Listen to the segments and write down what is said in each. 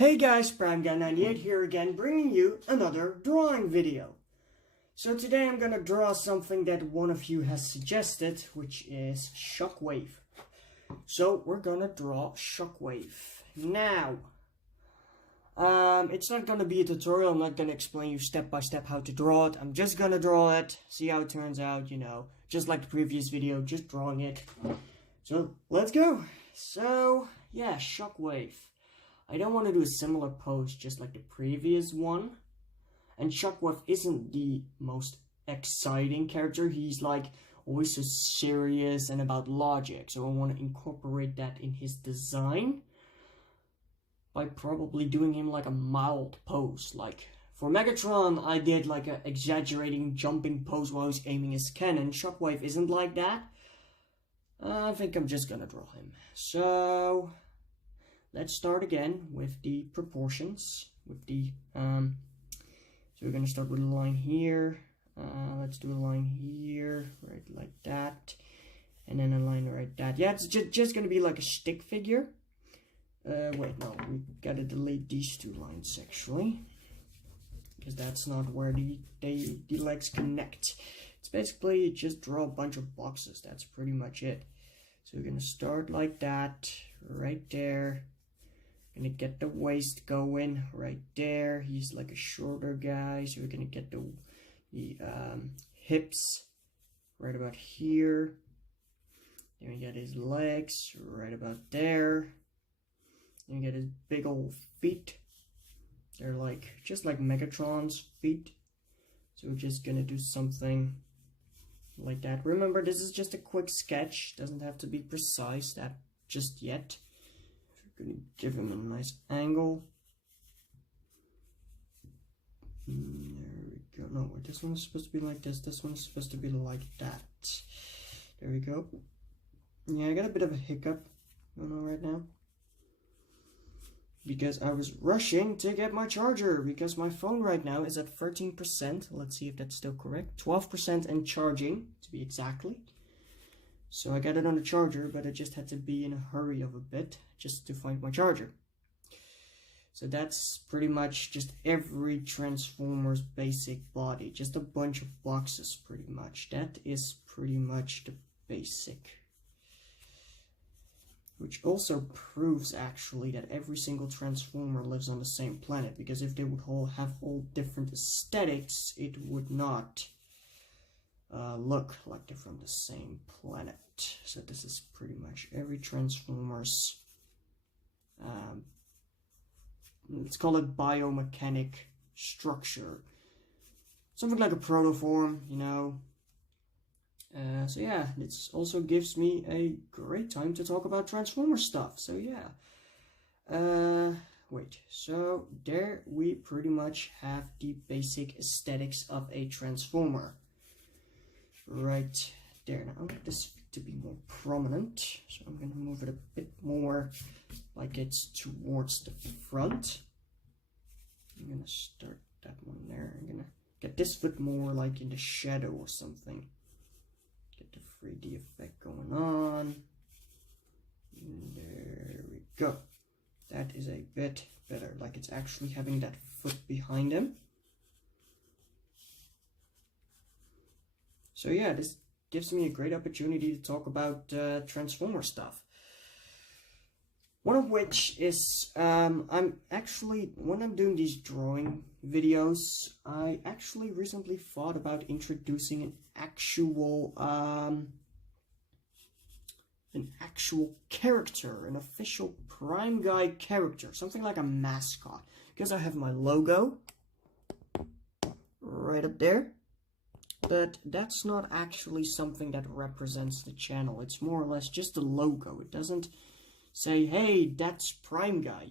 Hey guys, PrimeGuy98 here again, bringing you another drawing video. So today I'm gonna draw something that one of you has suggested, which is shockwave. So we're gonna draw shockwave. Now, it's not gonna be a tutorial. I'm not gonna explain you step by step how to draw it. I'm just gonna draw it, see how it turns out, just like the previous video, just drawing it. So let's go. So yeah, shockwave. I don't want to do a similar pose just like the previous one. And Shockwave isn't the most exciting character. He's like always so serious and about logic. So I want to incorporate that in his design by probably doing him like a mild pose. Like for Megatron, I did like an exaggerating jumping pose while I was aiming his cannon. Shockwave isn't like that. I think I'm just gonna draw him. So let's start again with the proportions, so we're going to start with a line here, let's do a line here, right like that, and then a line right that. Yeah, it's just going to be like a stick figure. Wait, no, we got to delete these two lines actually, because that's not where the legs connect. It's basically just draw a bunch of boxes, that's pretty much it. So we're going to start like that, right there. Gonna get the waist going right there. He's like a shorter guy, so we're gonna get the hips right about here. Then we get his legs right about there. Then we get his big old feet. They're like just like Megatron's feet. So we're just gonna do something like that. Remember, this is just a quick sketch. Doesn't have to be precise that just yet. Gonna give him a nice angle. There we go. No, wait, this one's supposed to be like this. This one's supposed to be like that. There we go. Yeah, I got a bit of a hiccup going on right now, because I was rushing to get my charger, because my phone right now is at 13%. Let's see if that's still correct. 12% and charging, to be exactly. So I got it on the charger, but I just had to be in a hurry of a bit just to find my charger. So that's pretty much just every Transformer's basic body, just a bunch of boxes pretty much. That is pretty much the basic. Which also proves actually that every single Transformer lives on the same planet, because if they would all have all different aesthetics, it would not look like they're from the same planet. So this is pretty much every Transformer's, let's call it biomechanic structure. Something like a protoform, So yeah, it also gives me a great time to talk about Transformer stuff. So yeah. Wait, so there we pretty much have the basic aesthetics of a Transformer. Right there. Now I want this to be more prominent, so I'm going to move it a bit more like it's towards the front. I'm going to start that one there. I'm going to get this foot more like in the shadow or something. Get the 3D effect going on. And there we go. That is a bit better, like it's actually having that foot behind him. So yeah, this gives me a great opportunity to talk about Transformer stuff. One of which is, I'm actually, when I'm doing these drawing videos, I actually recently thought about introducing an actual character, an official Prime Guy character, something like a mascot. Because I have my logo right up there. But that's not actually something that represents the channel. It's more or less just a logo. It doesn't say, hey, that's Prime Guy,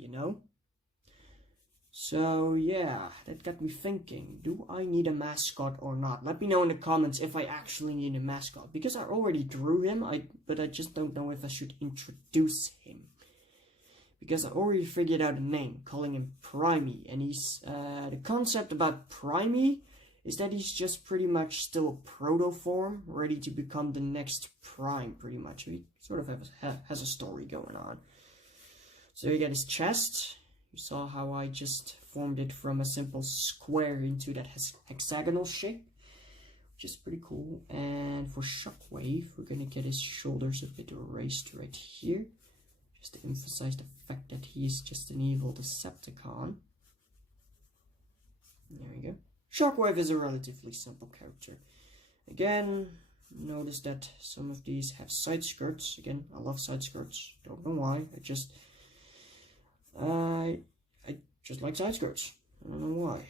So yeah, that got me thinking, do I need a mascot or not? Let me know in the comments if I actually need a mascot. Because I already drew him, but I just don't know if I should introduce him. Because I already figured out a name, calling him Primey. And he's, the concept about Primey is that he's just pretty much still a protoform, ready to become the next Prime, pretty much. He sort of has a story going on. So you get his chest, You saw how I just formed it from a simple square into that hexagonal shape, which is pretty cool. And for Shockwave, we're gonna get his shoulders a bit raised right here, just to emphasize the fact that he is just an evil Decepticon. There we go. Shockwave is a relatively simple character. Again, notice that some of these have side skirts. Again, I love side skirts. Don't know why. I just like side skirts. I don't know why.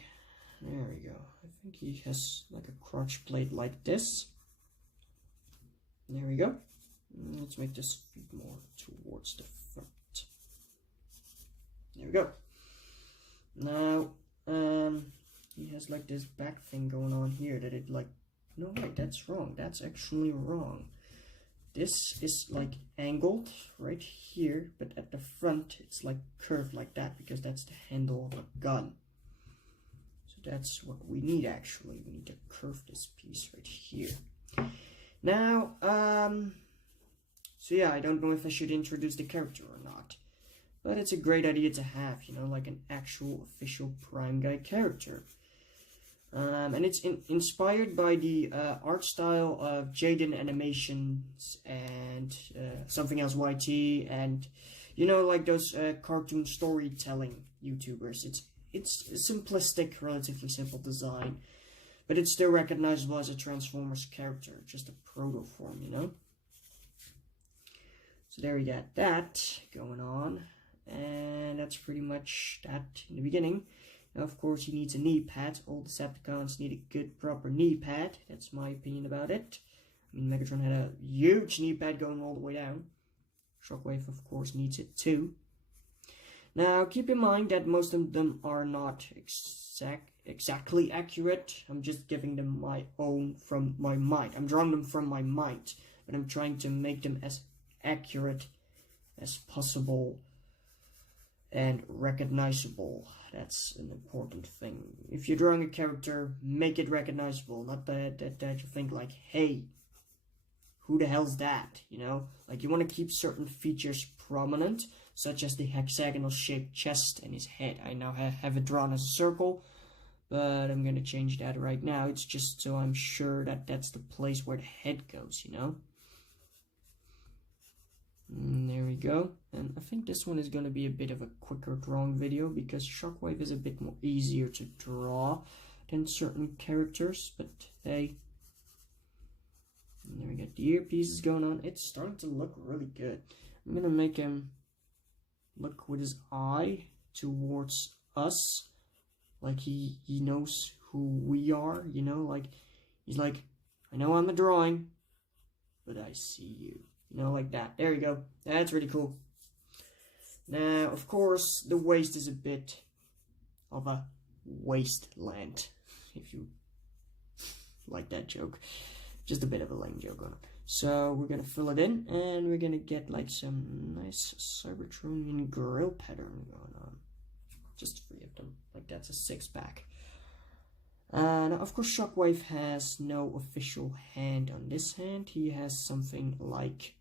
There we go. I think he has like a crotch plate like this. There we go. Let's make this feet more towards the front. There we go. Now, he has like this back thing going on here that it like, no wait, that's wrong. That's actually wrong. This is like angled right here, but at the front it's like curved like that because that's the handle of a gun. So that's what we need actually. We need to curve this piece right here. Now, so yeah, I don't know if I should introduce the character or not, but it's a great idea to have, you know, like an actual official Prime Guy character. And it's inspired by the art style of Jaden Animations and something else YT, and you know, like those cartoon storytelling YouTubers. It's a simplistic, relatively simple design, but it's still recognizable as a Transformers character, just a proto form, you know. So there we got that going on, and that's pretty much that in the beginning. Now, of course, he needs a knee pad. All Decepticons need a good, proper knee pad. That's my opinion about it. I mean, Megatron had a huge knee pad going all the way down. Shockwave, of course, needs it too. Now, keep in mind that most of them are not exactly accurate. I'm just giving them my own from my mind. I'm drawing them from my mind, but I'm trying to make them as accurate as possible and recognizable. That's an important thing. If you're drawing a character, make it recognizable. Not that you think like, hey, who the hell's that? You know, like you want to keep certain features prominent, such as the hexagonal shaped chest and his head. I now have it drawn as a circle, but I'm gonna change that right now. It's just so I'm sure that that's the place where the head goes, you know. There we go. And I think this one is going to be a bit of a quicker drawing video because Shockwave is a bit more easier to draw than certain characters, but hey, and there we got the earpieces going on. It's starting to look really good. I'm going to make him look with his eye towards us, like he knows who we are, you know, like he's like, I know I'm a drawing, but I see you. You know, like that. There we go. That's really cool. Now, of course, the waist is a bit of a wasteland, if you like that joke. Just a bit of a lame joke on it. So we're gonna fill it in, and we're gonna get like some nice Cybertronian grill pattern going on. Just 3 of them. Like that's a 6-pack. Now, of course, Shockwave has no official hand on this hand. He has something like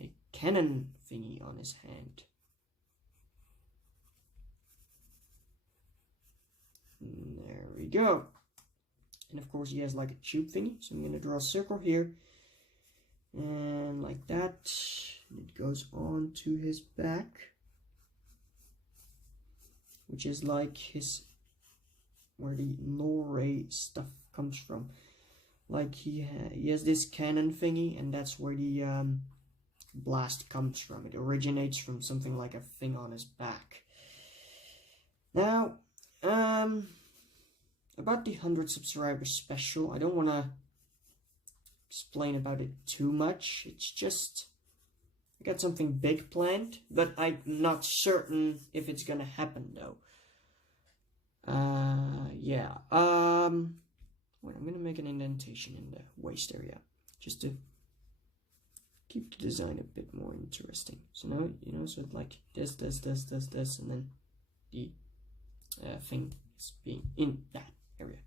a cannon thingy on his hand. And there we go. And of course, he has like a tube thingy. So I'm going to draw a circle here. And like that. And it goes on to his back, which is like his, where the Norray stuff comes from. Like he has this cannon thingy, and that's where the blast comes from. It originates from something like a thing on his back. Now, about the 100 subscribers special, I don't want to explain about it too much. It's just, I got something big planned, but I'm not certain if it's gonna happen though. Yeah. Wait, I'm gonna make an indentation in the waist area just to keep the design a bit more interesting. So now, you know, so it's like this, and then the thing is being in that area.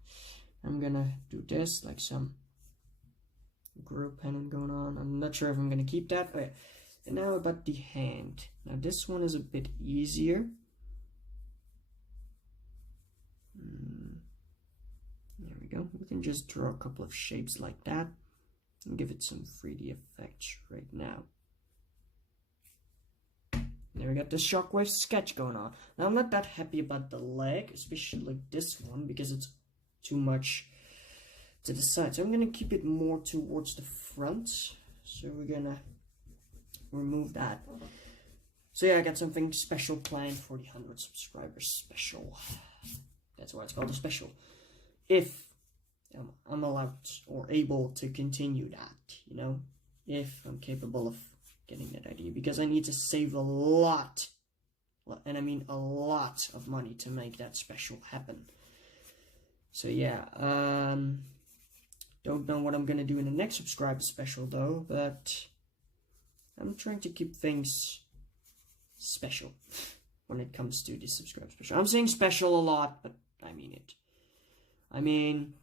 I'm gonna do this, like some grill pattern going on. I'm not sure if I'm gonna keep that. Okay. And now about the hand. Now this one is a bit easier. There we go. We can just draw a couple of shapes like that and give it some 3D effects right now. There we got the shockwave sketch going on. Now I'm not that happy about the leg, especially this one, because it's too much to the side. So I'm gonna keep it more towards the front. So we're gonna remove that. So yeah, I got something special planned for the 100 subscribers special. That's why it's called a special. If I'm allowed or able to continue that, you know, if I'm capable of getting that idea, because I need to save a lot, and I mean a lot of money to make that special happen. So yeah, don't know what I'm gonna do in the next subscriber special though, but I'm trying to keep things special when it comes to this subscriber special. I'm saying special a lot, but I mean it. I mean,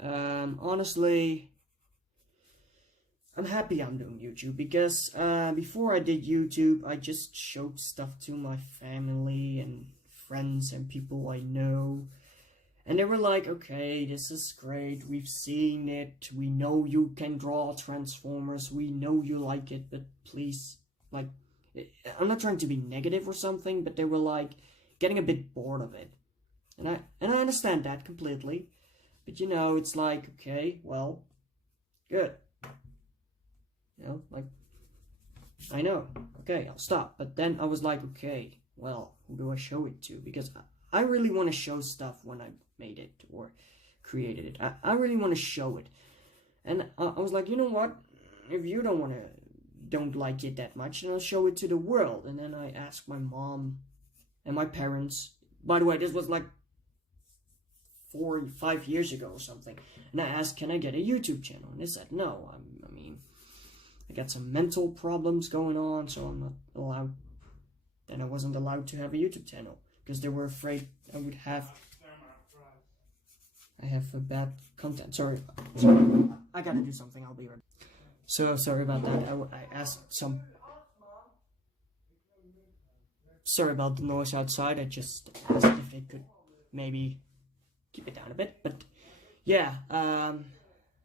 honestly, I'm happy I'm doing YouTube, because before I did YouTube, I just showed stuff to my family and friends and people I know, and they were like, okay, this is great, we've seen it, we know you can draw Transformers, we know you like it, but please, like, I'm not trying to be negative or something, but they were like getting a bit bored of it, and I understand that completely, but you know, it's like, okay, well, good. You know, like, I know, okay, I'll stop. But then I was like, okay, well, who do I show it to? Because I really want to show stuff when I made it or created it. I really want to show it. And I was like, you know what? If you don't like it that much, then I'll show it to the world. And then I asked my mom and my parents. By the way, this was like 4 or 5 years ago or something. And I asked, can I get a YouTube channel? And they said, no, I mean, I got some mental problems going on, so I'm not allowed. Then I wasn't allowed to have a YouTube channel because they were afraid I would have. I have a bad content. Sorry, I gotta do something. I'll be right. So sorry about that. I asked some. Sorry about the noise outside. I just asked if they could maybe keep it down a bit, but yeah.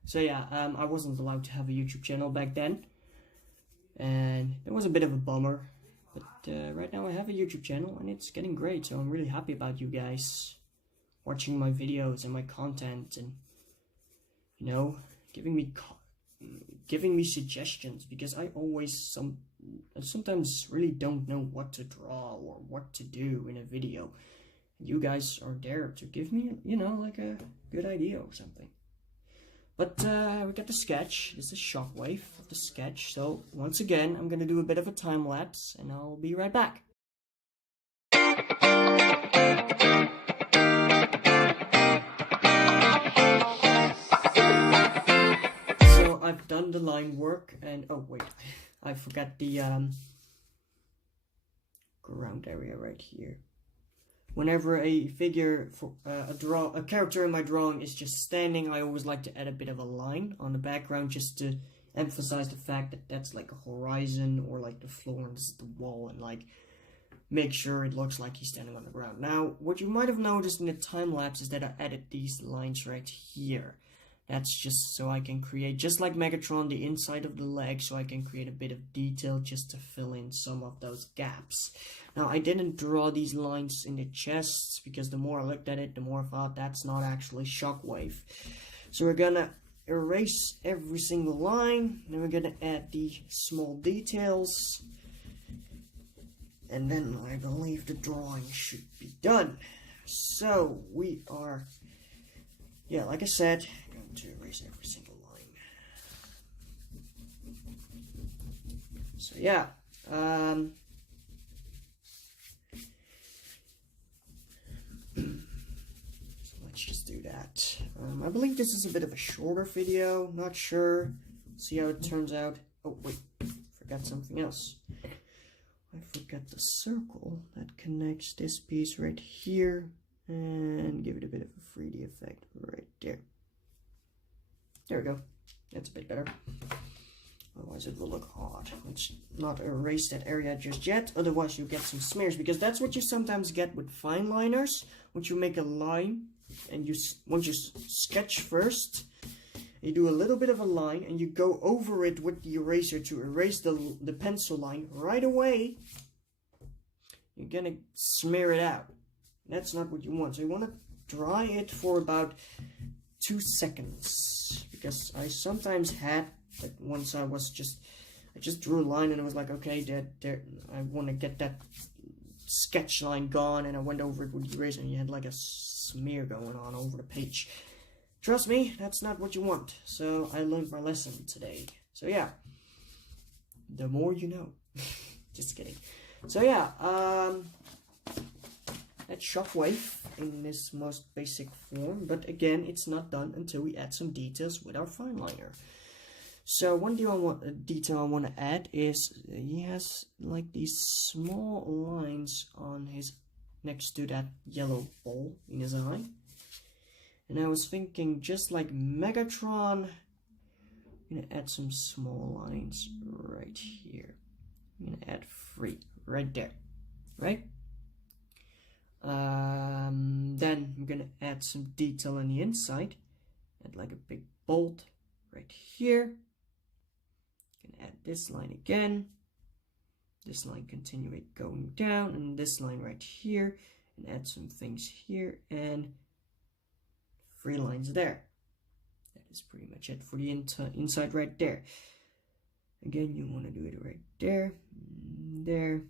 So yeah, I wasn't allowed to have a YouTube channel back then. And it was a bit of a bummer, but right now I have a YouTube channel and it's getting great, so I'm really happy about you guys watching my videos and my content, and you know, giving me suggestions, because I always sometimes really don't know what to draw or what to do in a video. You guys are there to give me, you know, like a good idea or something. But we got the sketch. This is shockwave of the sketch. So once again, I'm gonna do a bit of a time lapse, and I'll be right back. So I've done the line work, and oh wait, I forgot the ground area right here. Whenever a figure, a character in my drawing is just standing, I always like to add a bit of a line on the background just to emphasize the fact that that's like a horizon, or like the floor and this is the wall, and like make sure it looks like he's standing on the ground. Now, what you might have noticed in the time lapse is that I added these lines right here. That's just so I can create, just like Megatron, the inside of the leg, so I can create a bit of detail just to fill in some of those gaps. Now, I didn't draw these lines in the chests, because the more I looked at it, the more I thought that's not actually shockwave. So we're gonna erase every single line, then we're gonna add the small details, and then I believe the drawing should be done. So we are, yeah, like I said, going to erase every single line. So yeah, so let's just do that. I believe this is a bit of a shorter video, not sure. See how it turns out. Oh wait, forgot something else. I forgot the circle that connects this piece right here, and give it a bit of a 3D effect right there. There we go. That's a bit better. otherwise it will look odd. Let's not erase that area just yet, otherwise you get some smears, because that's what you sometimes get with fine liners. Once you make a line, and once you sketch first, you do a little bit of a line, and you go over it with the eraser to erase the pencil line right away, you're gonna smear it out. That's not what you want. So you want to dry it for about 2 seconds, because I sometimes had, like, once I just drew a line and I was like, okay, there, I want to get that sketch line gone, and I went over it with the eraser and you had like a smear going on over the page. Trust me, that's not what you want. So I learned my lesson today. So yeah, the more you know. Just kidding. So yeah, that's Shockwave in this most basic form, but again, it's not done until we add some details with our fine liner. So one detail I want to add is he has like these small lines on his, next to that yellow ball in his eye. And I was thinking, just like Megatron, I'm gonna add some small lines right here. I'm gonna add 3 right there, right? Then I'm gonna add some detail on the inside. Add like a big bolt right here. Gonna add this line again. This line continue it going down, and this line right here, and add some things here, and 3 lines there. That is pretty much it for the inside right there. Again, you want to do it right there, there.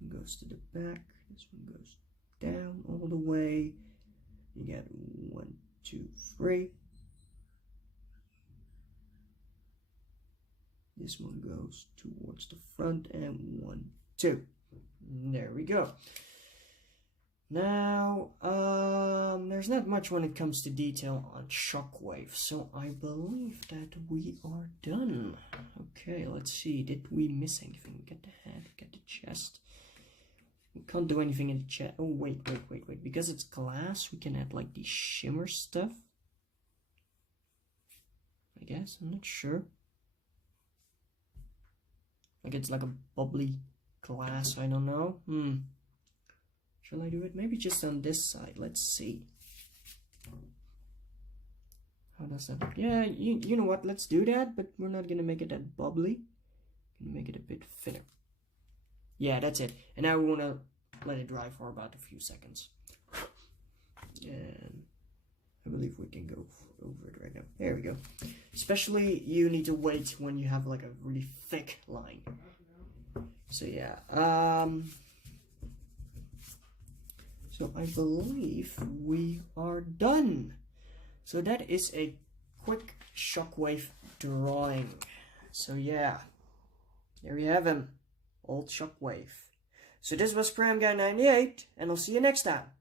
This one goes to the back. This one goes down all the way. You got 1, 2, 3. This one goes towards the front, and 1, 2. There we go. Now, there's not much when it comes to detail on Shockwave, so I believe that we are done. Okay, let's see. Did we miss anything? Get the head, get the chest. We can't do anything in the chest. Oh, wait. Because it's glass, we can add like the shimmer stuff. I guess, I'm not sure. Like it's like a bubbly glass, I don't know. Shall I do it? Maybe just on this side. Let's see. How does that look? Yeah, you know what? Let's do that, but we're not gonna make it that bubbly. Gonna make it a bit thinner. Yeah, that's it. And now we wanna let it dry for about a few seconds. And I believe we can go over it right now. There we go. Especially you need to wait when you have like a really thick line. So yeah, so I believe we are done. So that is a quick Shockwave drawing. So yeah, there you have him, old Shockwave. So this was Pram Guy 98, and I'll see you next time.